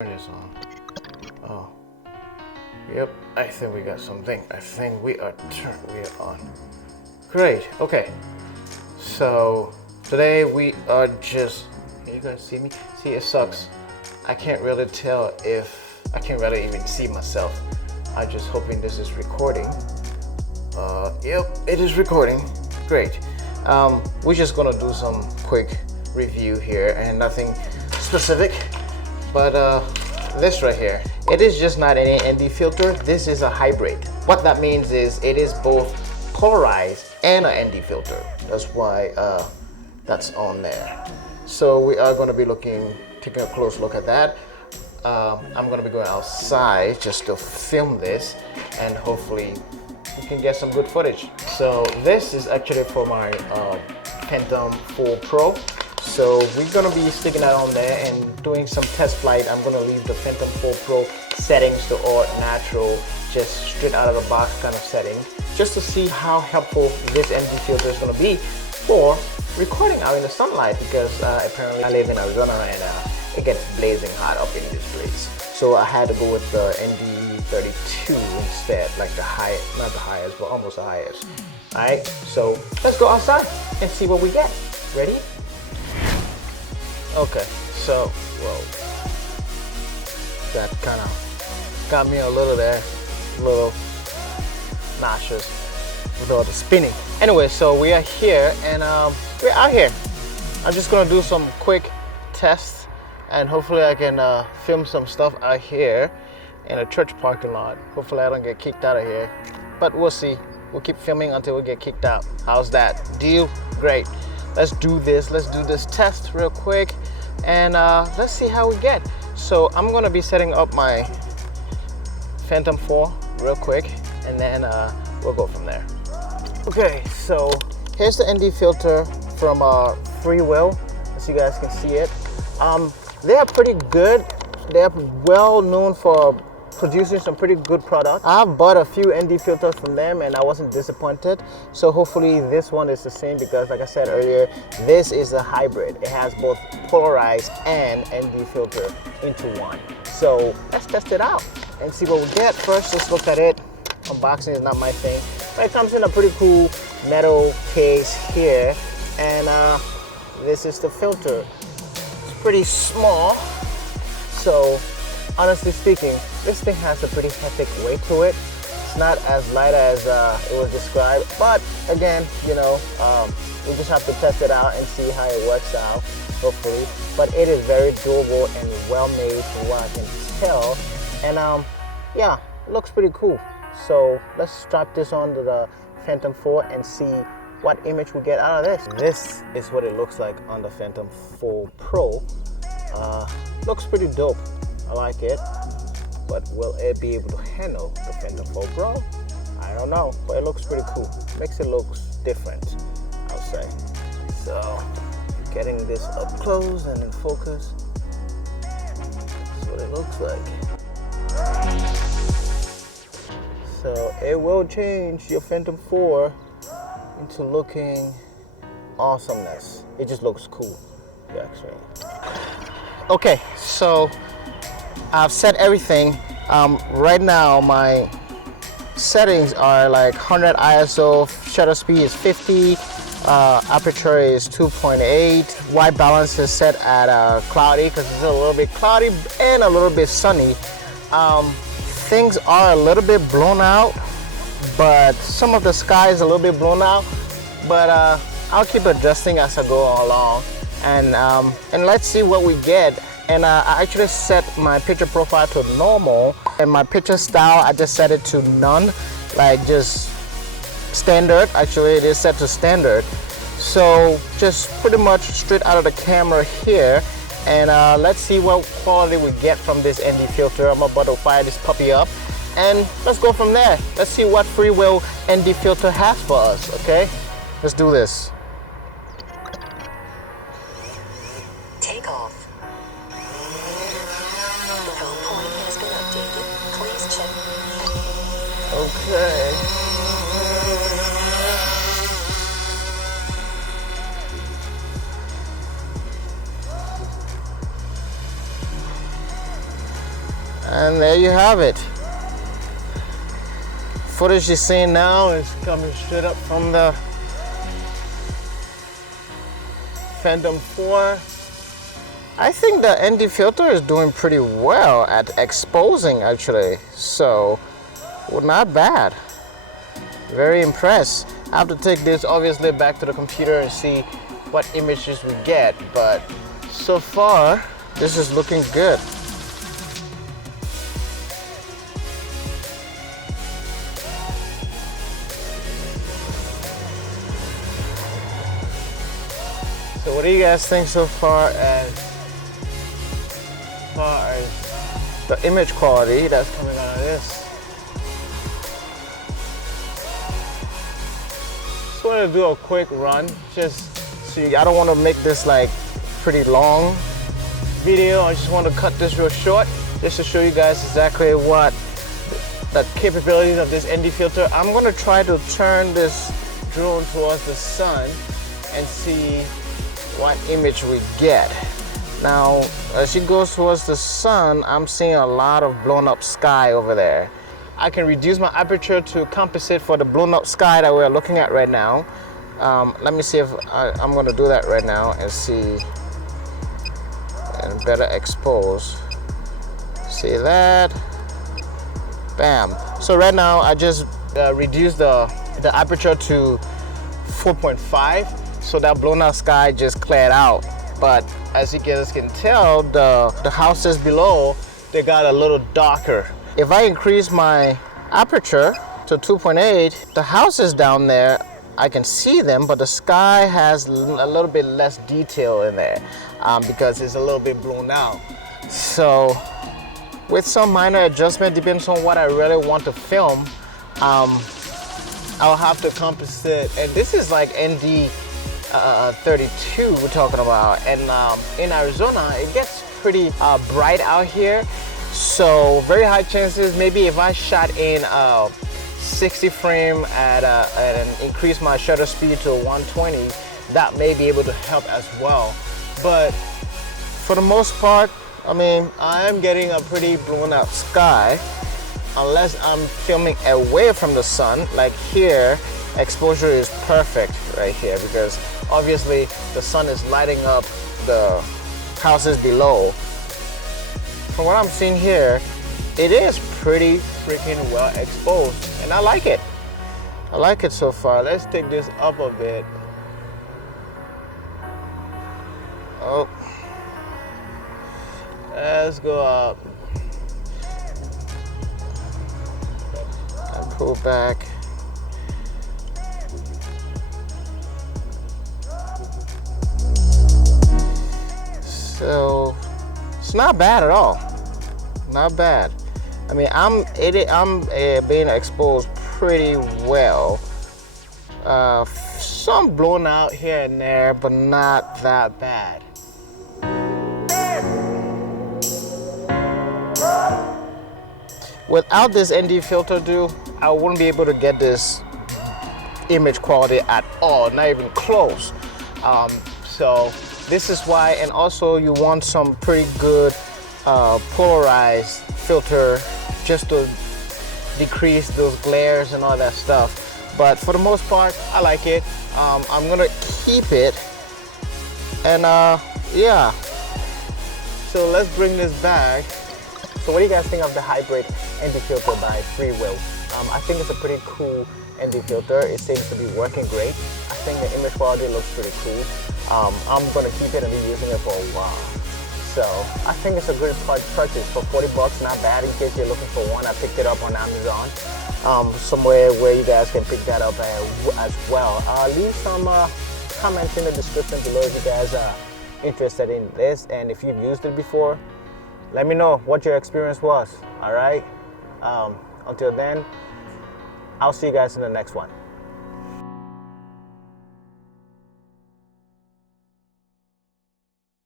Turn this on. Oh, yep. I think we got something. I think we are on. Great. Okay. So today we are just. Can you guys see me? See, it sucks. I can't really tell if I can't really even see myself. I'm just hoping this is recording. Yep, it is recording. Great. We're just gonna do some quick review here and nothing specific. But this right here, it is just not any ND filter. This is a hybrid. What that means is it is both polarized and an ND filter. That's why that's on there. So we are going to be taking a close look at that. I'm going to be going outside just to film this, and hopefully we can get some good footage. So this is actually for my Phantom 4 Pro. So we're gonna be sticking that on there and doing some test flight. I'm gonna leave the Phantom 4 Pro settings to all natural, just straight out of the box kind of setting, just to see how helpful this ND filter is gonna be for recording out in the sunlight, because apparently I live in Arizona and it gets blazing hot up in this place. So I had to go with the ND32 instead, like the high, not the highest, but almost the highest. All right, so let's go outside and see what we get. Ready? Okay, so, whoa, that kind of got me a little nauseous with all the spinning. Anyway, so we are here and we're out here. I'm just gonna do some quick tests and hopefully I can film some stuff out here in a church parking lot. Hopefully I don't get kicked out of here, but we'll see. We'll keep filming until we get kicked out. How's that? Deal? Great. Let's do this. Let's do this test real quick and let's see how we get. So I'm gonna be setting up my Phantom 4 real quick and then we'll go from there. Okay, so here's the ND filter from Freewell, as you guys can see it. They are pretty good. They're well known for producing some pretty good products. I've bought a few ND filters from them and I wasn't disappointed. So hopefully this one is the same, because like I said earlier, this is a hybrid. It has both polarized and ND filter into one. So let's test it out and see what we get. First, let's look at it. Unboxing is not my thing, but it comes in a pretty cool metal case here. And this is the filter. It's pretty small. So honestly speaking, this thing has a pretty hectic weight to it. It's not as light as it was described, but again, you know, we just have to test it out and see how it works out, hopefully. But it is very durable and well made from what I can tell. And yeah, it looks pretty cool. So let's strap this onto the Phantom 4 and see what image we get out of this. This is what it looks like on the Phantom 4 Pro. Looks pretty dope. I like it, but will it be able to handle the Phantom 4 Pro? I don't know, but it looks pretty cool. Makes it look different, I'll say. So, getting this up close and in focus. That's what it looks like. So, it will change your Phantom 4 into looking awesomeness. It just looks cool, actually. Okay, so I've set everything. Right now my settings are like 100 ISO, shutter speed is 50, aperture is 2.8, white balance is set at cloudy because it's a little bit cloudy and a little bit sunny. Things are a little bit blown out, but some of the sky is a little bit blown out, but I'll keep adjusting as I go along. And let's see what we get. And I actually set my picture profile to normal, and my picture style I just set it to none, like just standard. Actually it is set to standard, so just pretty much straight out of the camera here. And let's see what quality we get from this ND filter. I'm about to fire this puppy up and let's go from there. Let's see what Freewell ND filter has for us. Okay, let's do this. Takeoff. The home point has been updated. Please check. Okay. And there you have it. Footage you're seeing now is coming straight up from the Phantom 4. I think the ND filter is doing pretty well at exposing actually, so well, not bad. Very impressed. I have to take this obviously back to the computer and see what images we get, but so far this is looking good. So what do you guys think so far as the image quality that's coming out of this? Just want to do a quick run, just so I don't want to make this like pretty long video. I just want to cut this real short, just to show you guys exactly what the capabilities of this ND filter. I'm going to try to turn this drone towards the sun and see what image we get. Now, as she goes towards the sun, I'm seeing a lot of blown up sky over there. I can reduce my aperture to compensate for the blown up sky that we're looking at right now. Let me see if I'm gonna do that right now and see and better expose. See that? Bam. So right now I just reduced the aperture to 4.5. So that blown out sky just cleared out. But as you guys can tell, the houses below, they got a little darker. If I increase my aperture to 2.8, the houses down there, I can see them, but the sky has a little bit less detail in there because it's a little bit blown out. So with some minor adjustment, depends on what I really want to film, I'll have to compensate. And this is like ND 32 we're talking about, and in Arizona it gets pretty bright out here, so very high chances maybe if I shot in 60 frame and increase my shutter speed to 120, that may be able to help as well. But for the most part, I mean, I'm getting a pretty blown out sky unless I'm filming away from the sun. Like here, exposure is perfect right here because obviously the sun is lighting up the houses below. From what I'm seeing here, it is pretty freaking well exposed, and I like it. I like it so far. Let's take this up a bit. Oh, let's go up and pull back. So it's not bad at all. Not bad. I mean, I'm being exposed pretty well. Some blown out here and there, but not that bad. Without this ND filter, dude, I wouldn't be able to get this image quality at all, not even close. So this is why, and also you want some pretty good polarized filter just to decrease those glares and all that stuff. But for the most part, I like it. I'm gonna keep it, and yeah. So let's bring this back. So what do you guys think of the hybrid ND filter by FreeWheel? I think it's a pretty cool ND filter. It seems to be working great. I think the image quality looks pretty cool. I'm gonna keep it and be using it for a while. So I think it's a good purchase for 40 bucks. Not bad in case you're looking for one. I picked it up on Amazon. Somewhere where you guys can pick that up as well. Leave some comments in the description below if you guys are interested in this, and if you've used it before, let me know what your experience was. All right. Until then, I'll see you guys in the next one.